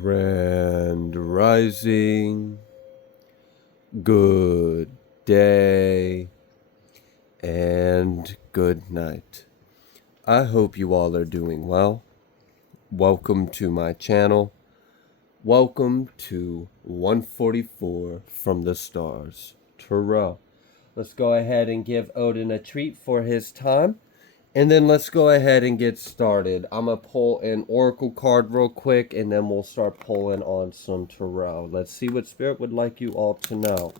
Grand Rising, good day, and good night. I hope you all are doing well. Welcome to my channel. Welcome to 144 from the stars. Tarot. Let's go ahead and give Odin a treat for his time. And then let's go ahead and get started. I'm going to pull an oracle card real quick, and then we'll start pulling on some tarot. Let's see what Spirit would like you all to know.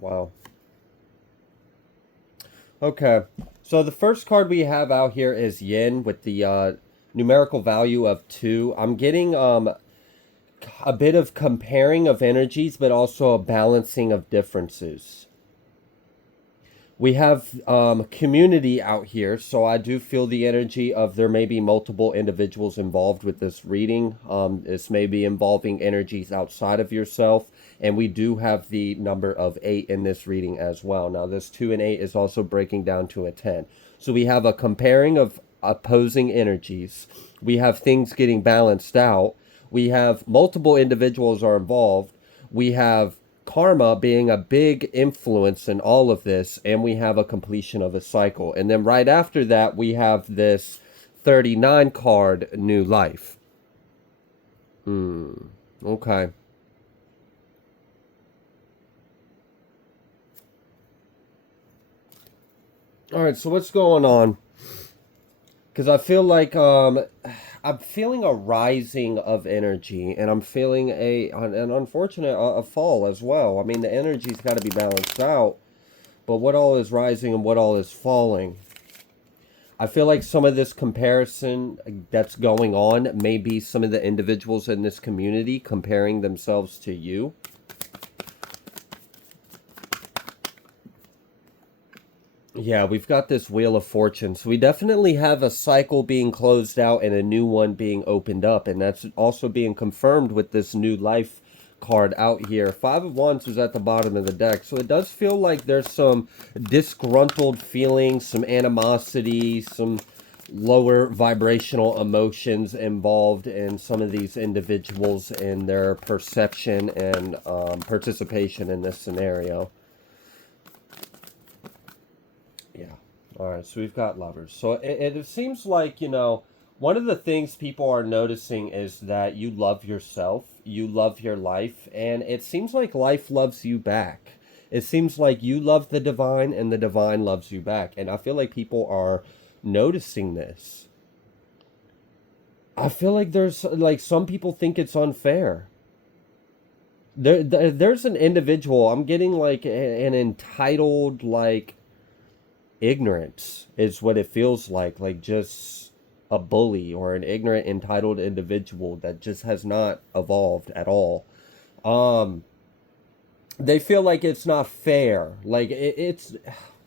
Wow. Okay, so the first card we have out here is Yin with the numerical value of 2. I'm getting a bit of comparing of energies, but also a balancing of differences. We have community out here, so I do feel the energy of there may be multiple individuals involved with this reading. This may be involving energies outside of yourself, and we do have the number of 8 in this reading as well. Now, this 2 and 8 is also breaking down to a 10. So we have a comparing of opposing energies. We have things getting balanced out. We have multiple individuals are involved. We have karma being a big influence in all of this, and we have a completion of a cycle. And then right after that, we have this 39 card, new life. Okay. All right, so what's going on? Because I feel like I'm feeling a rising of energy, and I'm feeling an unfortunate a fall as well. I mean, the energy's got to be balanced out, but what all is rising and what all is falling? I feel like some of this comparison that's going on may be some of the individuals in this community comparing themselves to you. Yeah, we've got this Wheel of Fortune. So we definitely have a cycle being closed out and a new one being opened up. And that's also being confirmed with this new life card out here. 5 of Wands is at the bottom of the deck. So it does feel like there's some disgruntled feelings, some animosity, some lower vibrational emotions involved in some of these individuals and their perception and participation in this scenario. Yeah. All right. So we've got Lovers. So it seems like, you know, one of the things people are noticing is that you love yourself, you love your life, and it seems like life loves you back. It seems like you love the divine and the divine loves you back. And I feel like people are noticing this. I feel like there's like some people think it's unfair. There's an individual, I'm getting like an entitled, like, ignorance is what it feels like just a bully or an ignorant entitled individual that just has not evolved at all. They feel like it's not fair, like it's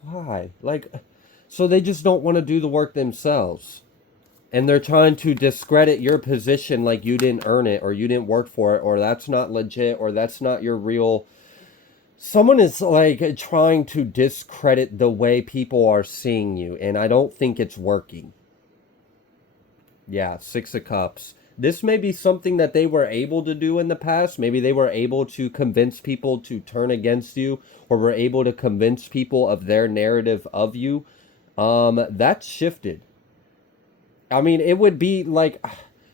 why, like, so they just don't want to do the work themselves, and they're trying to discredit your position like you didn't earn it or you didn't work for it or that's not legit or that's not your real. Someone is like trying to discredit the way people are seeing you, and I don't think it's working. Yeah, 6 of Cups. This may be something that they were able to do in the past. Maybe they were able to convince people to turn against you, or were able to convince people of their narrative of you. That's shifted. I mean, it would be like,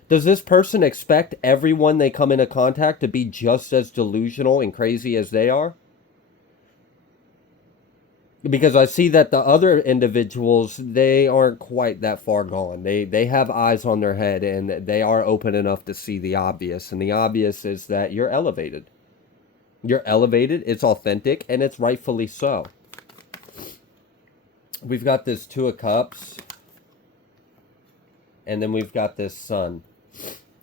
does this person expect everyone they come into contact to be just as delusional and crazy as they are? Because I see that the other individuals, they aren't quite that far gone. They have eyes on their head, and they are open enough to see the obvious. And the obvious is that you're elevated. You're elevated, it's authentic, and it's rightfully so. We've got this 2 of Cups. And then we've got this Sun.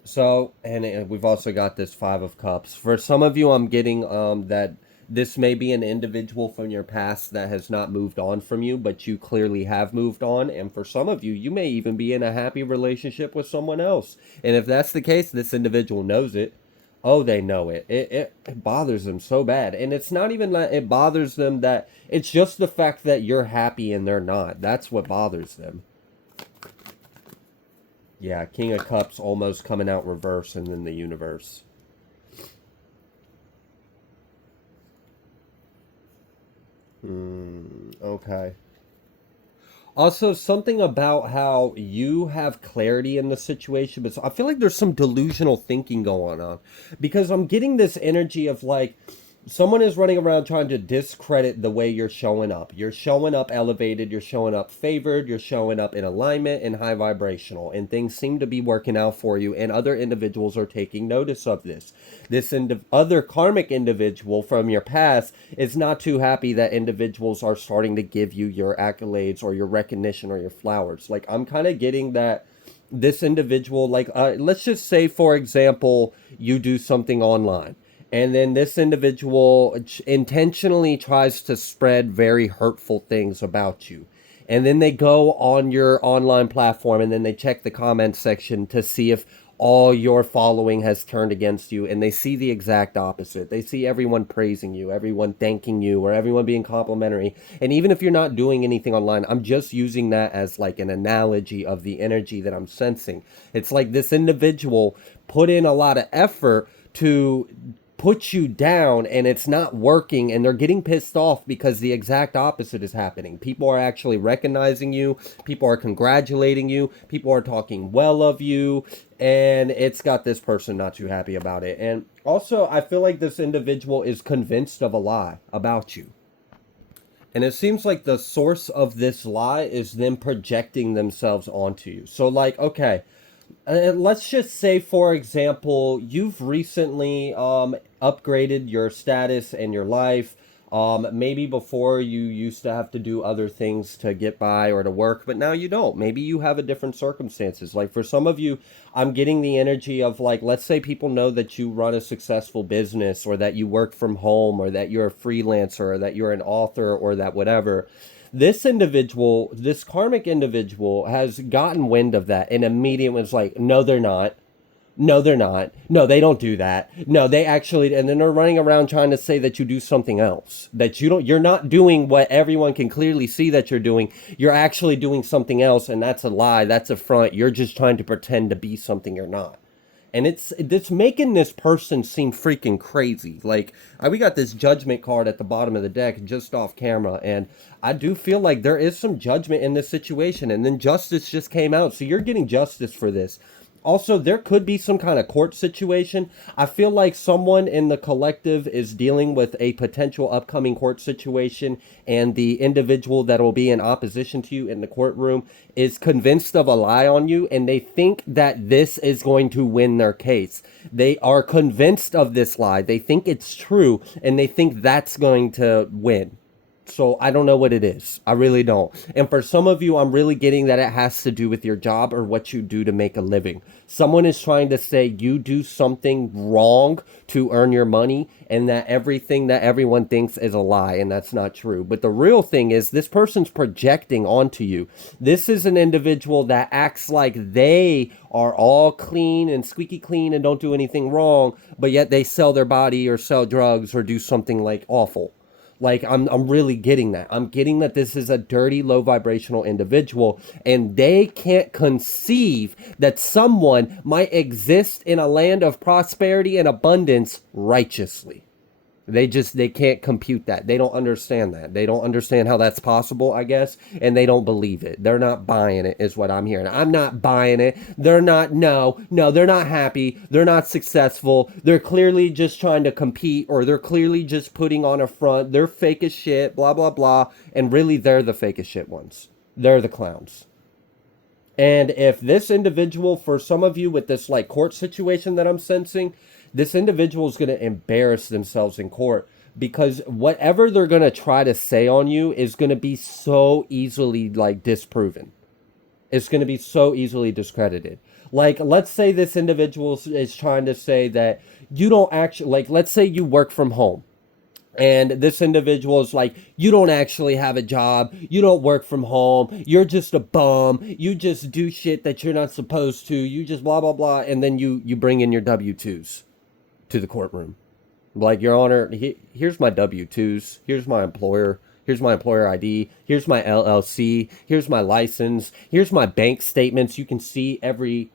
So, and we've also got this 5 of Cups. For some of you, I'm getting that This may be an individual from your past that has not moved on from you, but you clearly have moved on. And for some of you, you may even be in a happy relationship with someone else. And if that's the case, this individual knows it. Oh, they know it. It bothers them so bad. And it's not even that it bothers them, that it's just the fact that you're happy and they're not. That's what bothers them. Yeah, King of Cups almost coming out reverse and then the universe. Okay. Also, something about how you have clarity in the situation, but I feel like there's some delusional thinking going on, because I'm getting this energy of like someone is running around trying to discredit the way you're showing up. You're showing up elevated, you're showing up favored, you're showing up in alignment and high vibrational, and things seem to be working out for you, and other individuals are taking notice of this. This other karmic individual from your past is not too happy that individuals are starting to give you your accolades or your recognition or your flowers. Like, I'm kind of getting that this individual, like, let's just say, for example, you do something online, and then this individual intentionally tries to spread very hurtful things about you. And then they go on your online platform and then they check the comment section to see if all your following has turned against you. And they see the exact opposite. They see everyone praising you, everyone thanking you, or everyone being complimentary. And even if you're not doing anything online, I'm just using that as like an analogy of the energy that I'm sensing. It's like this individual put in a lot of effort to put you down, and it's not working, and they're getting pissed off because the exact opposite is happening. People are actually recognizing you, people are congratulating you, people are talking well of you, and it's got this person not too happy about it. And also, I feel like this individual is convinced of a lie about you. And it seems like the source of this lie is them projecting themselves onto you. So, like, okay, let's just say, for example, you've recently upgraded your status and your life. Maybe before you used to have to do other things to get by or to work, but now you don't. Maybe you have a different circumstances. Like for some of you, I'm getting the energy of like, let's say people know that you run a successful business, or that you work from home, or that you're a freelancer, or that you're an author, or that whatever. This individual, this karmic individual, has gotten wind of that and immediately was like, no, they're not. No, they're not. No, they don't do that. No, they actually, and then they're running around trying to say that you do something else. That you don't, you're not doing what everyone can clearly see that you're doing. You're actually doing something else, and that's a lie. That's a front. You're just trying to pretend to be something you're not. And it's making this person seem freaking crazy. Like, we got this judgment card at the bottom of the deck just off camera, and I do feel like there is some judgment in this situation, and then justice just came out. So you're getting justice for this. Also, there could be some kind of court situation. I feel like someone in the collective is dealing with a potential upcoming court situation, and the individual that will be in opposition to you in the courtroom is convinced of a lie on you, and they think that this is going to win their case. They are convinced of this lie. They think it's true, and they think that's going to win. So I don't know what it is. I really don't. And for some of you, I'm really getting that it has to do with your job or what you do to make a living. Someone is trying to say you do something wrong to earn your money, and that everything that everyone thinks is a lie, and that's not true. But the real thing is this person's projecting onto you. This is an individual that acts like they are all clean and squeaky clean and don't do anything wrong, but yet they sell their body or sell drugs or do something like awful. Like, I'm really getting that. I'm getting that this is a dirty, low vibrational individual, and they can't conceive that someone might exist in a land of prosperity and abundance righteously. They can't compute that. They don't understand that. They don't understand how that's possible, I guess, and they don't believe it. They're not buying it, is what I'm hearing. I'm not buying it. They're not, no, they're not happy. They're not successful. They're clearly just trying to compete, or they're clearly just putting on a front. They're fake as shit, blah, blah, blah, and really they're the fake as shit ones. They're the clowns. And if this individual, for some of you with this like court situation that I'm sensing, this individual is going to embarrass themselves in court, because whatever they're going to try to say on you is going to be so easily like disproven. It's going to be so easily discredited. Like, let's say this individual is trying to say that you don't actually, like, let's say you work from home, And this individual is like, you don't actually have a job, you don't work from home, you're just a bum, you just do shit that you're not supposed to, you just blah blah blah. And then you bring in your W-2s to the courtroom. Like, Your Honor, here's my W-2s, here's my employer ID, here's my LLC, here's my license, here's my bank statements. You can see every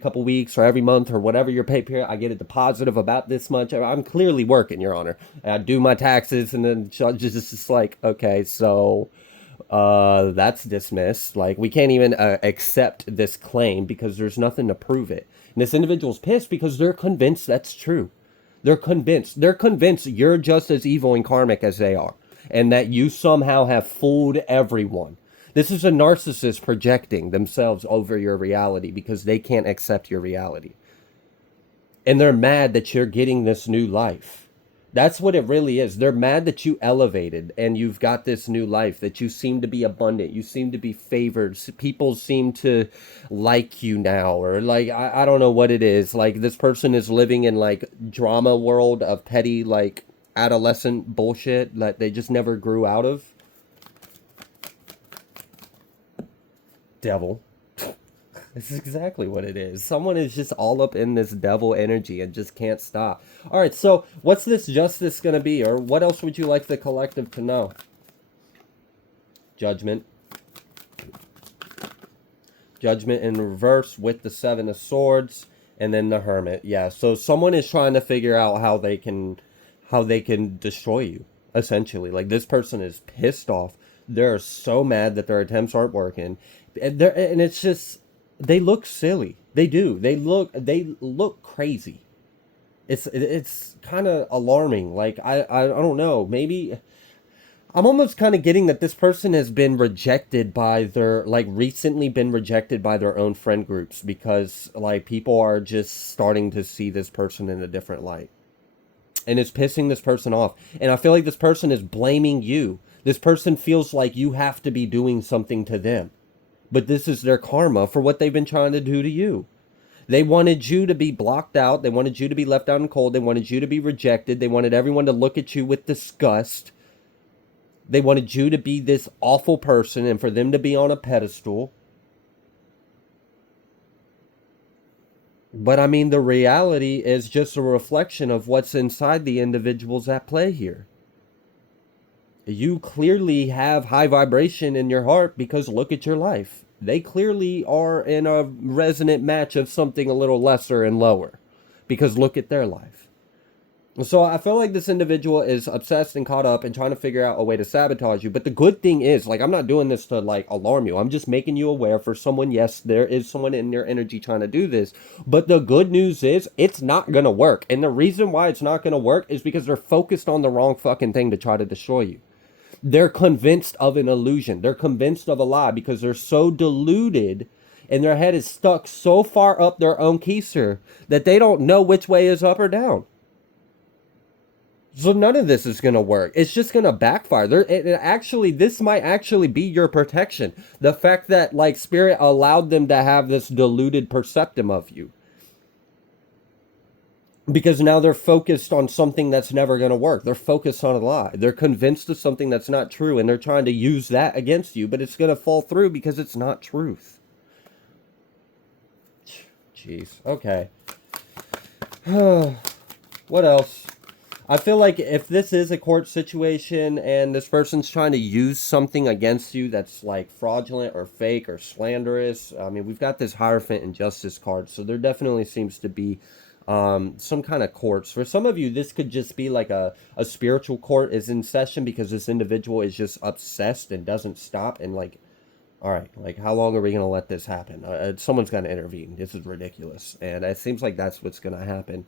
couple weeks or every month or whatever your pay period, I get a deposit of about this much. I'm clearly working, Your Honor. I do my taxes, and then judge is just like, okay, so that's dismissed. Like, we can't even accept this claim because there's nothing to prove it. And this individual's pissed because they're convinced that's true. They're convinced. They're convinced you're just as evil and karmic as they are, and that you somehow have fooled everyone. This is a narcissist projecting themselves over your reality because they can't accept your reality. And they're mad that you're getting this new life. That's what it really is. They're mad that you elevated and you've got this new life, that you seem to be abundant, you seem to be favored, people seem to like you now, or like, I don't know what it is. Like, this person is living in like drama world of petty, like adolescent bullshit that they just never grew out of. Devil. This is exactly what it is. Someone is just all up in this devil energy and just can't stop. All right, so what's this justice going to be? Or what else would you like the collective to know? Judgment. Judgment in reverse with the Seven of Swords. And then the Hermit. Yeah, so someone is trying to figure out how they can destroy you, essentially. Like, this person is pissed off. They're so mad that their attempts aren't working. And it's just... they look silly. They do. They look crazy. It's kind of alarming. Like, I don't know. Maybe I'm almost kind of getting that this person has been rejected by their, like, recently been rejected by their own friend groups, because like people are just starting to see this person in a different light. And it's pissing this person off. And I feel like this person is blaming you. This person feels like you have to be doing something to them. But this is their karma for what they've been trying to do to you. They wanted you to be blocked out. They wanted you to be left out in cold. They wanted you to be rejected. They wanted everyone to look at you with disgust. They wanted you to be this awful person and for them to be on a pedestal. But I mean, the reality is just a reflection of what's inside the individuals at play here. You clearly have high vibration in your heart because look at your life. They clearly are in a resonant match of something a little lesser and lower because look at their life. So I feel like this individual is obsessed and caught up and trying to figure out a way to sabotage you. But the good thing is, like, I'm not doing this to like alarm you. I'm just making you aware for someone. Yes, there is someone in your energy trying to do this. But the good news is it's not going to work. And the reason why it's not going to work is because they're focused on the wrong fucking thing to try to destroy you. They're convinced of an illusion. They're convinced of a lie because they're so deluded and their head is stuck so far up their own keister that they don't know which way is up or down. So none of this is going to work. It's just going to backfire. This might actually be your protection. The fact that, like, Spirit allowed them to have this deluded perceptum of you. Because now they're focused on something that's never going to work. They're focused on a lie. They're convinced of something that's not true, and they're trying to use that against you, but it's going to fall through because it's not truth. Jeez. Okay. What else? I feel like if this is a court situation and this person's trying to use something against you that's like fraudulent or fake or slanderous, I mean, we've got this Hierophant and Justice card, so there definitely seems to be some kind of courts. For some of you, this could just be like a spiritual court is in session because this individual is just obsessed and doesn't stop and like, all right, like, how long are we going to let this happen? Someone's going to intervene. This is ridiculous. And it seems like that's what's going to happen.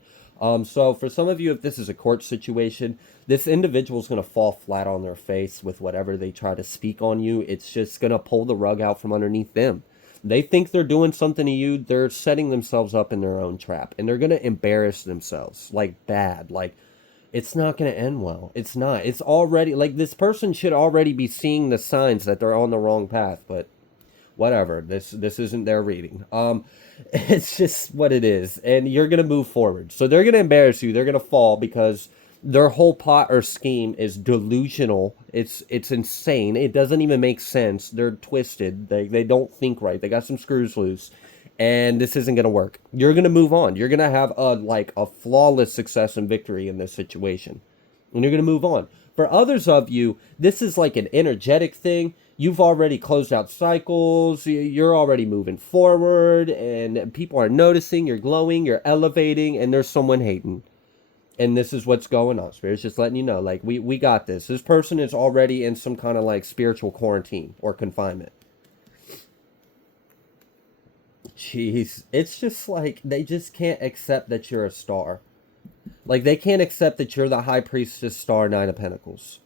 So for some of you, if this is a court situation, this individual is going to fall flat on their face with whatever they try to speak on you. It's just going to pull the rug out from underneath them. They think they're doing something to you. They're setting themselves up in their own trap. And they're going to embarrass themselves, like bad. Like, it's not going to end well. It's not. It's already, like, this person should already be seeing the signs that they're on the wrong path. But whatever. This isn't their reading. It's just what it is. And you're going to move forward. So they're going to embarrass you. They're going to fall because Their whole plot or scheme is delusional. It's insane. It doesn't even make sense. They're twisted. They don't think right. They got some screws loose, and this isn't gonna work. You're gonna move on. You're gonna have a flawless success and victory in this situation, and you're gonna move on. For others of you, this is like an energetic thing. You've already closed out cycles. You're already moving forward, and people are noticing. You're glowing. You're elevating, and there's someone hating. And this is what's going on. Spirit's just letting you know, like, we got this. This person is already in some kind of like spiritual quarantine or confinement. Jeez, it's just like they just can't accept that you're a star. Like, they can't accept that you're the high priestess star, Nine of Pentacles.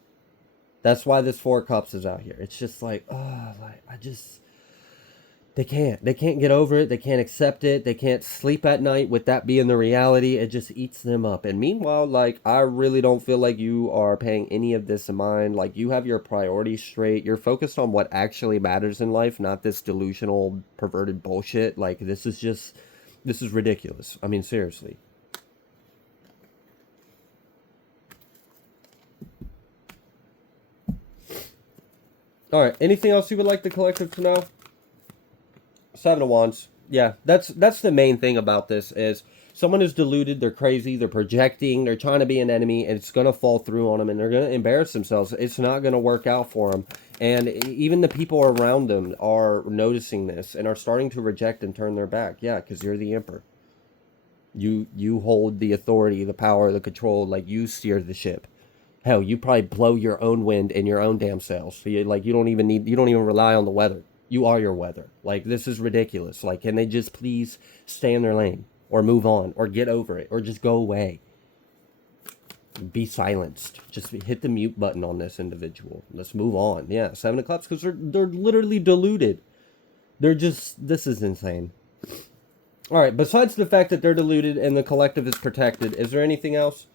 That's why this Four of Cups is out here. It's just like, oh, like, they can't get over it. They can't accept it. They can't sleep at night with that being the reality. It just eats them up. And meanwhile, like, I really don't feel like you are paying any of this in mind. Like, you have your priorities straight. You're focused on what actually matters in life, not this delusional, perverted bullshit. Like, this is ridiculous. I mean, seriously. All right. Anything else you would like the collective to know? Seven of Wands. Yeah, that's the main thing about this is someone is deluded, they're crazy, they're projecting, they're trying to be an enemy, and it's going to fall through on them, and they're going to embarrass themselves. It's not going to work out for them. And even the people around them are noticing this and are starting to reject and turn their back. Yeah, because you're the Emperor. You hold the authority, the power, the control, like you steer the ship. Hell, you probably blow your own wind in your own damn sails. So you don't even rely on the weather. You are your weather. Like, this is ridiculous. Like, can they just please stay in their lane or move on or get over it or just go away? Be silenced. Just hit the mute button on this individual. Let's move on. Yeah, Seven of Cups, because they're literally deluded. This is insane. All right, besides the fact that they're deluded and the collective is protected, is there anything else?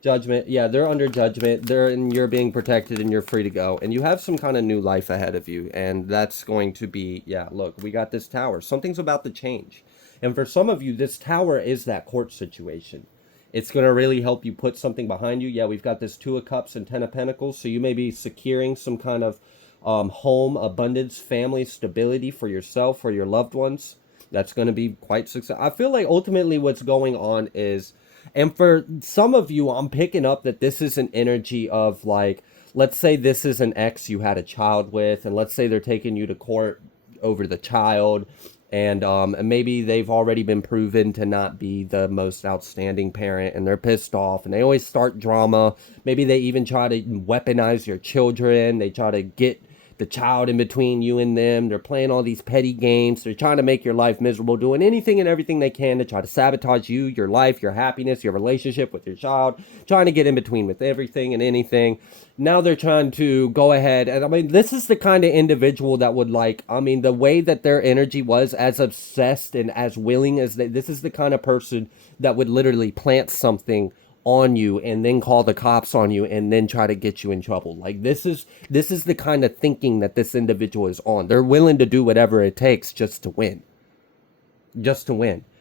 Judgment. Yeah, they're under judgment. You're being protected and you're free to go. And you have some kind of new life ahead of you. And that's going to be, yeah, look, we got this tower. Something's about to change. And for some of you, this tower is that court situation. It's going to really help you put something behind you. Yeah, we've got this Two of Cups and Ten of Pentacles. So you may be securing some kind of home, abundance, family, stability for yourself or your loved ones. That's going to be quite successful. I feel like ultimately what's going on is, and for some of you, I'm picking up that this is an energy of, like, let's say this is an ex you had a child with, and let's say they're taking you to court over the child, and maybe they've already been proven to not be the most outstanding parent, and they're pissed off, and they always start drama. Maybe they even try to weaponize your children. They try to get the child in between you and them. They're playing all these petty games. They're trying to make your life miserable, doing anything and everything they can to try to sabotage you, your life, your happiness, your relationship with your child, trying to get in between with everything and anything. Now they're trying to go ahead. And I mean, this is the kind of individual that would, like, I mean, the way that their energy was, as obsessed and as willing as this is the kind of person that would literally plant something on you and then call the cops on you and then try to get you in trouble. Like, this is the kind of thinking that this individual is on. They're willing to do whatever it takes just to win.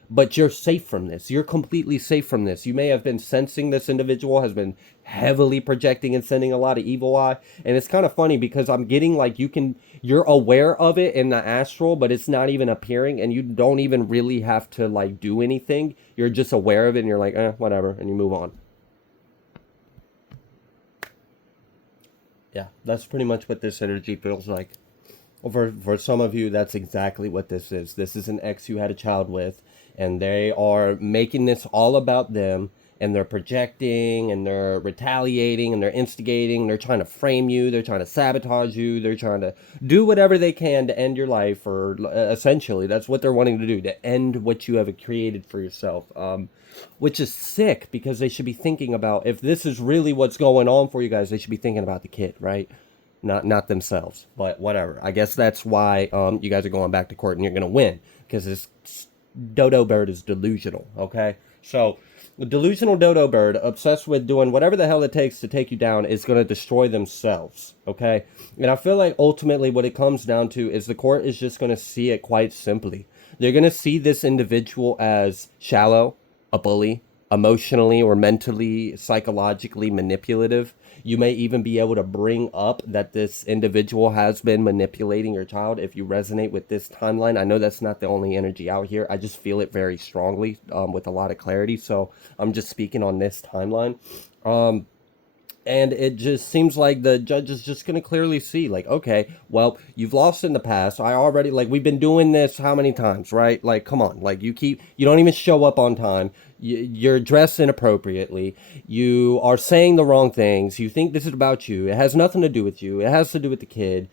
But you're safe from this. You're completely safe from this. You may have been sensing this individual has been heavily projecting and sending a lot of evil eye. And it's kind of funny because I'm getting like you're aware of it in the astral, but it's not even appearing, and you don't even really have to like do anything. You're just aware of it and you're like, whatever, and you move on. Yeah, that's pretty much what this energy feels like. For some of you, that's exactly what this is. This is an ex you had a child with, and they are making this all about them, and they're projecting, and they're retaliating, and they're instigating, they're trying to frame you, they're trying to sabotage you, they're trying to do whatever they can to end your life, or essentially, that's what they're wanting to do, to end what you have created for yourself. Which is sick, because they should be thinking about, if this is really what's going on for you guys, they should be thinking about the kid, right? Not themselves, but whatever. I guess that's why you guys are going back to court and you're going to win, because this dodo bird is delusional, okay? So the delusional dodo bird, obsessed with doing whatever the hell it takes to take you down, is going to destroy themselves, okay? And I feel like ultimately what it comes down to is the court is just going to see it quite simply. They're going to see this individual as shallow, a bully, emotionally or mentally, psychologically manipulative. You may even be able to bring up that this individual has been manipulating your child if you resonate with this timeline. I know that's not the only energy out here. I just feel it very strongly with a lot of clarity. So I'm just speaking on this timeline. And it just seems like the judge is just going to clearly see, like, okay, well, you've lost in the past. I already, like, we've been doing this how many times, right? Like, come on, like, you don't even show up on time. You're dressed inappropriately. You are saying the wrong things. You think this is about you. It has nothing to do with you. It has to do with the kid.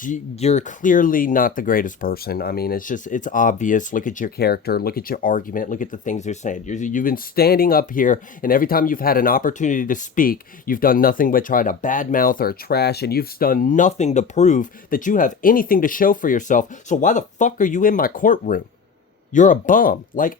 You're clearly not the greatest person. I mean, it's obvious. Look at your character, look at your argument, look at the things you're saying. You've been standing up here, and every time you've had an opportunity to speak, you've done nothing but try to badmouth or trash, and you've done nothing to prove that you have anything to show for yourself. So why the fuck are you in my courtroom? You're a bum. Like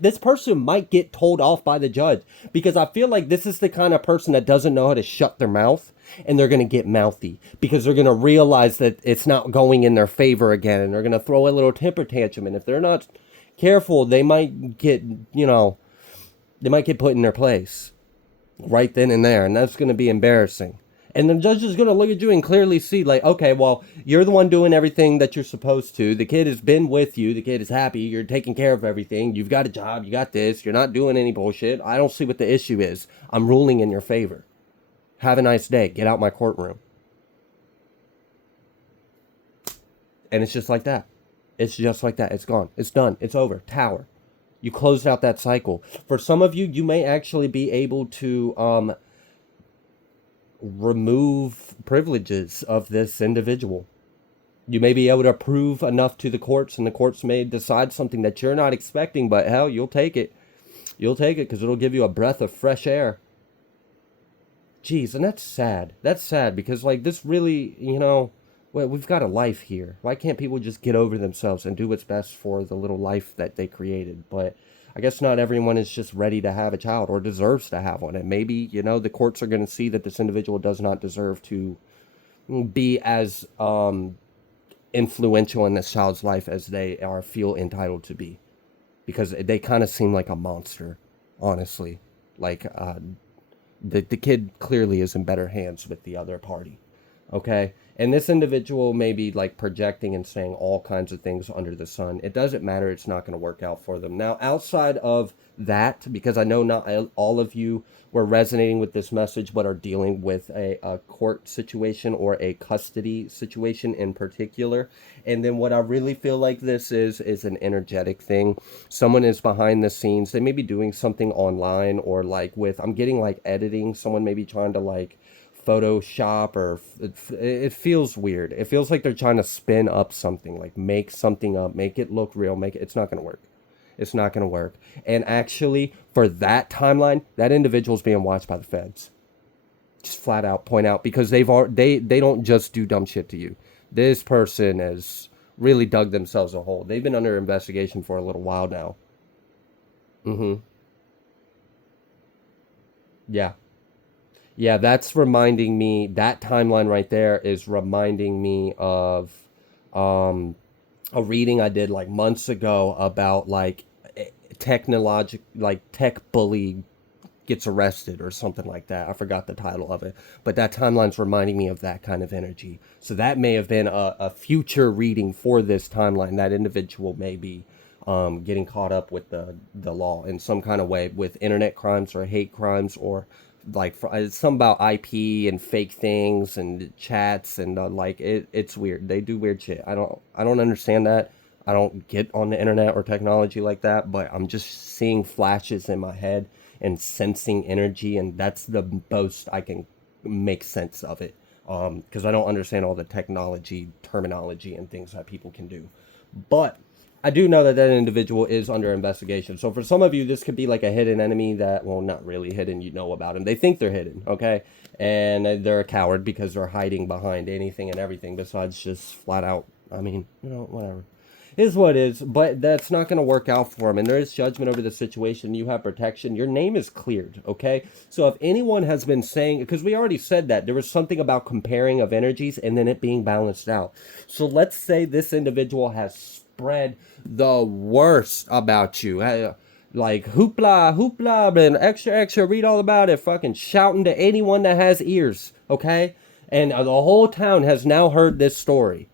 this person might get told off by the judge because I feel like this is the kind of person that doesn't know how to shut their mouth, and they're going to get mouthy because they're going to realize that it's not going in their favor again, and they're going to throw a little temper tantrum, and if they're not careful, they might get, they might get put in their place right then and there, and that's going to be embarrassing. And the judge is going to look at you and clearly see, like, okay, well, you're the one doing everything that you're supposed to. The kid has been with you. The kid is happy. You're taking care of everything. You've got a job. You got this. You're not doing any bullshit. I don't see what the issue is. I'm ruling in your favor. Have a nice day. Get out my courtroom. And it's just like that. It's just like that. It's gone. It's done. It's over. Tower. You closed out that cycle. For some of you, you may actually be able to remove privileges of this individual. You may be able to prove enough to the courts, and the courts may decide something that you're not expecting, but hell, you'll take it. You'll take it because it'll give you a breath of fresh air. Jeez, and that's sad. That's sad because, like, this really, well, we've got a life here. Why can't people just get over themselves and do what's best for the little life that they created? But I guess not everyone is just ready to have a child or deserves to have one. And maybe, the courts are going to see that this individual does not deserve to be as influential in this child's life as they feel entitled to be. Because they kind of seem like a monster, honestly. Like, the kid clearly is in better hands with the other party. Okay? And this individual may be like projecting and saying all kinds of things under the sun. It doesn't matter. It's not going to work out for them. Now, outside of that, because I know not all of you were resonating with this message, but are dealing with a court situation or a custody situation in particular. And then what I really feel like this is an energetic thing. Someone is behind the scenes. They may be doing something online or like I'm getting like editing. Someone may be trying to like Photoshop or it feels weird. It feels like they're trying to spin up something, like make something up, make it look real, it's not going to work. It's not going to work. And actually, for that timeline, that individual's being watched by the feds. Just flat out point out because they don't just do dumb shit to you. This person has really dug themselves a hole. They've been under investigation for a little while now. Mm-hmm. Yeah. Yeah, that's reminding me, that timeline right there is reminding me of um, a reading I did like months ago about like tech bully gets arrested or something like that. I forgot the title of it, but that timeline's reminding me of that kind of energy. So that may have been a future reading for this timeline. That individual may be getting caught up with the law in some kind of way with internet crimes or hate crimes or like it's something about IP and fake things and chats and it's weird. They do weird shit. I don't understand that. I don't get on the internet or technology like that, but I'm just seeing flashes in my head and sensing energy, and that's the most I can make sense of it. Because I don't understand all the technology terminology and things that people can do, but I do know that that individual is under investigation. So for some of you, this could be like a hidden enemy that, well, not really hidden. You know about them. They think they're hidden, okay? And they're a coward because they're hiding behind anything and everything besides just flat out, I mean, whatever. It is what it is, but that's not going to work out for them. And there is judgment over the situation. You have protection. Your name is cleared, okay? So if anyone has been saying, because we already said that, there was something about comparing of energies and then it being balanced out. So let's say this individual has spread the worst about you. like hoopla, hoopla, and extra, extra, read all about it, fucking shouting to anyone that has ears, okay? And the whole town has now heard this story.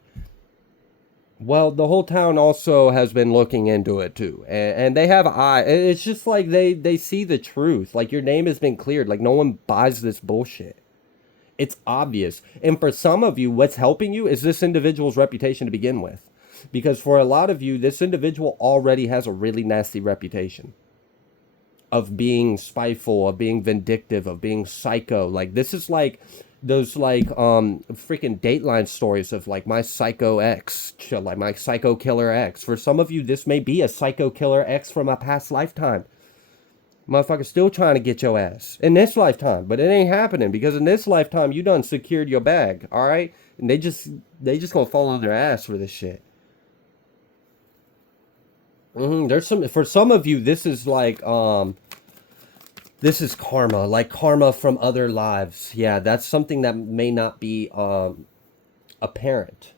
Well, the whole town also has been looking into it too, and they have eye. It's just like they see the truth. Like your name has been cleared. Like no one buys this bullshit. It's obvious. And for some of you, what's helping you is this individual's reputation to begin with, because for a lot of you, this individual already has a really nasty reputation of being spiteful, of being vindictive, of being psycho. Like this is like those like freaking Dateline stories of like my psycho ex, like my psycho killer ex. For some of you, this may be a psycho killer ex from a past lifetime. Motherfucker still trying to get your ass in this lifetime, but it ain't happening because in this lifetime you done secured your bag, all right? And they just gonna fall on their ass for this shit. There's some for some of you. This is karma, like karma from other lives. Yeah, that's something that may not be apparent.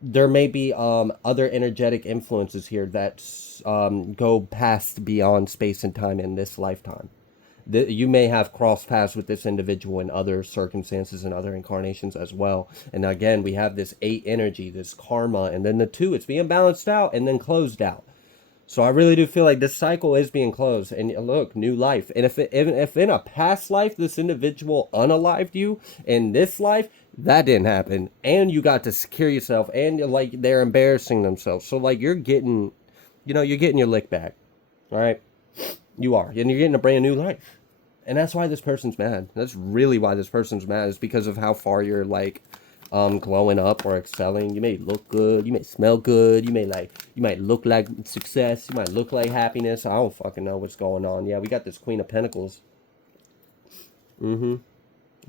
There may be other energetic influences here that go past beyond space and time in this lifetime. You may have crossed paths with this individual in other circumstances and other incarnations as well. And again, we have this 8 energy, this karma, and then the 2, it's being balanced out and then closed out. So I really do feel like this cycle is being closed, and look, new life. And if in a past life this individual unalived you, in this life that didn't happen, and you got to secure yourself, and like they're embarrassing themselves. So like you're getting, you're getting your lick back, all right? You are, and you're getting a brand new life, and that's why this person's mad. That's really why this person's mad, is because of how far you're like glowing up or excelling. You may look good, you may smell good, you might look like success, you might look like happiness. I don't fucking know what's going on. Yeah, we got this Queen of Pentacles. The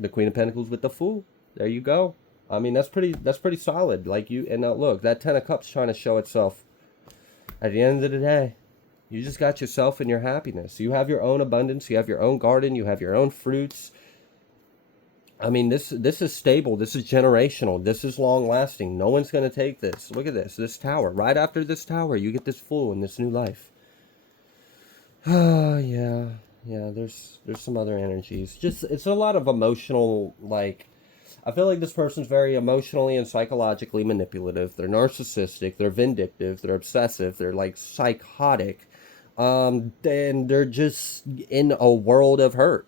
Queen of Pentacles with the Fool. There you go. I mean, that's pretty solid. Like you, and look, that 10 of Cups trying to show itself. At the end of the day, you just got yourself and your happiness. You have your own abundance, you have your own garden, you have your own fruits. I mean, this is stable. This is generational. This is long lasting. No one's going to take this. Look at this. This tower. Right after this tower, you get this Fool in this new life. Yeah. Yeah, there's some other energies. Just, it's a lot of emotional, like, I feel like this person's very emotionally and psychologically manipulative. They're narcissistic. They're vindictive. They're obsessive. They're, like, psychotic. And they're just in a world of hurt.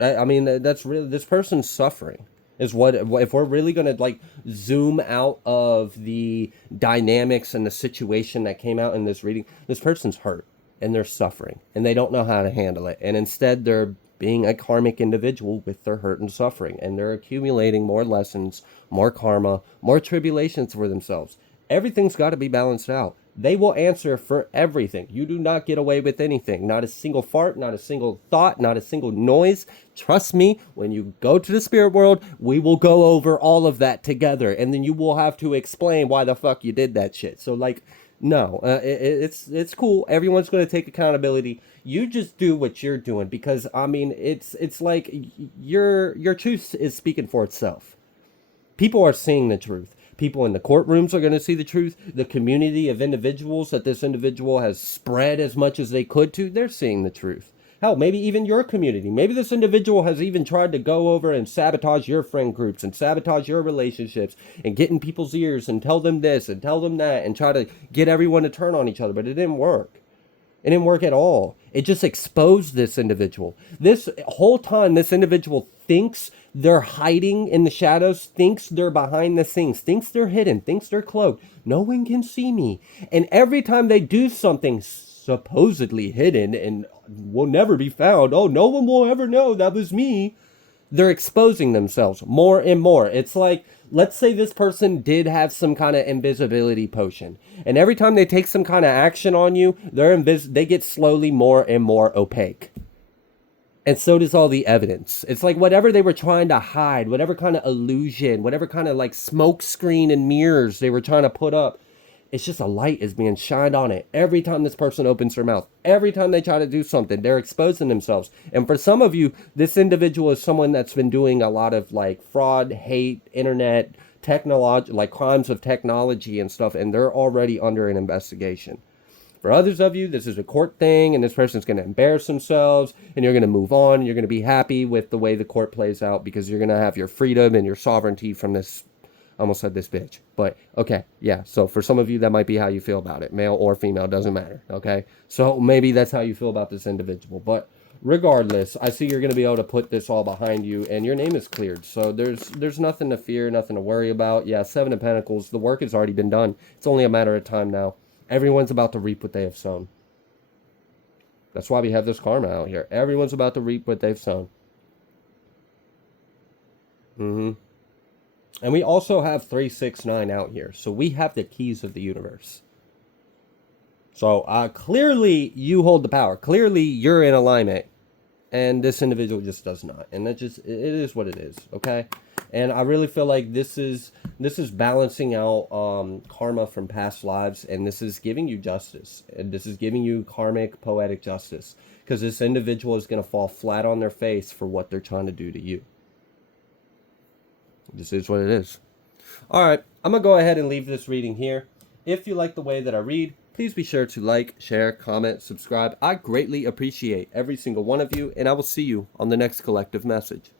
I mean, that's really, this person's suffering is what, if we're really going to like zoom out of the dynamics and the situation that came out in this reading, this person's hurt and they're suffering and they don't know how to handle it. And instead they're being a karmic individual with their hurt and suffering, and they're accumulating more lessons, more karma, more tribulations for themselves. Everything's got to be balanced out. They will answer for everything. You do not get away with anything. Not a single fart, not a single thought, not a single noise. Trust me, when you go to the spirit world, we will go over all of that together. And then you will have to explain why the fuck you did that shit. So like, no, it's cool. Everyone's going to take accountability. You just do what you're doing, because I mean, it's like your truth is speaking for itself. People are seeing the truth. People in the courtrooms are going to see the truth. The community of individuals that this individual has spread as much as they could to, they're seeing the truth. Hell, maybe even your community. Maybe this individual has even tried to go over and sabotage your friend groups and sabotage your relationships and get in people's ears and tell them this and tell them that and try to get everyone to turn on each other. But it didn't work. It didn't work at all. It just exposed this individual. This whole time, this individual thinks they're hiding in the shadows, thinks they're behind the scenes, thinks they're hidden, thinks they're cloaked. No one can see me. And every time they do something supposedly hidden and will never be found, oh, no one will ever know that was me, they're exposing themselves more and more. It's like, let's say this person did have some kind of invisibility potion, and every time they take some kind of action on you, they get slowly more and more opaque. And so does all the evidence. It's like whatever they were trying to hide, whatever kind of illusion, whatever kind of like smoke screen and mirrors they were trying to put up, it's just a light is being shined on it. Every time this person opens their mouth, every time they try to do something, they're exposing themselves. And for some of you, this individual is someone that's been doing a lot of like fraud, hate, internet, technology, like crimes of technology and stuff, and they're already under an investigation. For others of you, this is a court thing, and this person's going to embarrass themselves, and you're going to move on, and you're going to be happy with the way the court plays out because you're going to have your freedom and your sovereignty from this. I almost said this bitch, but okay, yeah. So for some of you, that might be how you feel about it. Male or female, doesn't matter, okay? So maybe that's how you feel about this individual. But regardless, I see you're going to be able to put this all behind you, and your name is cleared. So there's nothing to fear, nothing to worry about. Yeah, Seven of Pentacles, the work has already been done. It's only a matter of time now. Everyone's about to reap what they have sown. That's why we have this karma out here. Everyone's about to reap what they've sown. And we also have 369 out here. So we have the keys of the universe. So clearly you hold the power. Clearly you're in alignment. And this individual just does not. And that just, it is what it is. Okay? And I really feel like this is balancing out karma from past lives, and this is giving you justice, and this is giving you karmic poetic justice, because this individual is going to fall flat on their face for what they're trying to do to you. This is what it is. All right, I'm gonna go ahead and leave this reading here. If you like the way that I read, please be sure to like, share, comment, subscribe. I greatly appreciate every single one of you, and I will see you on the next collective message.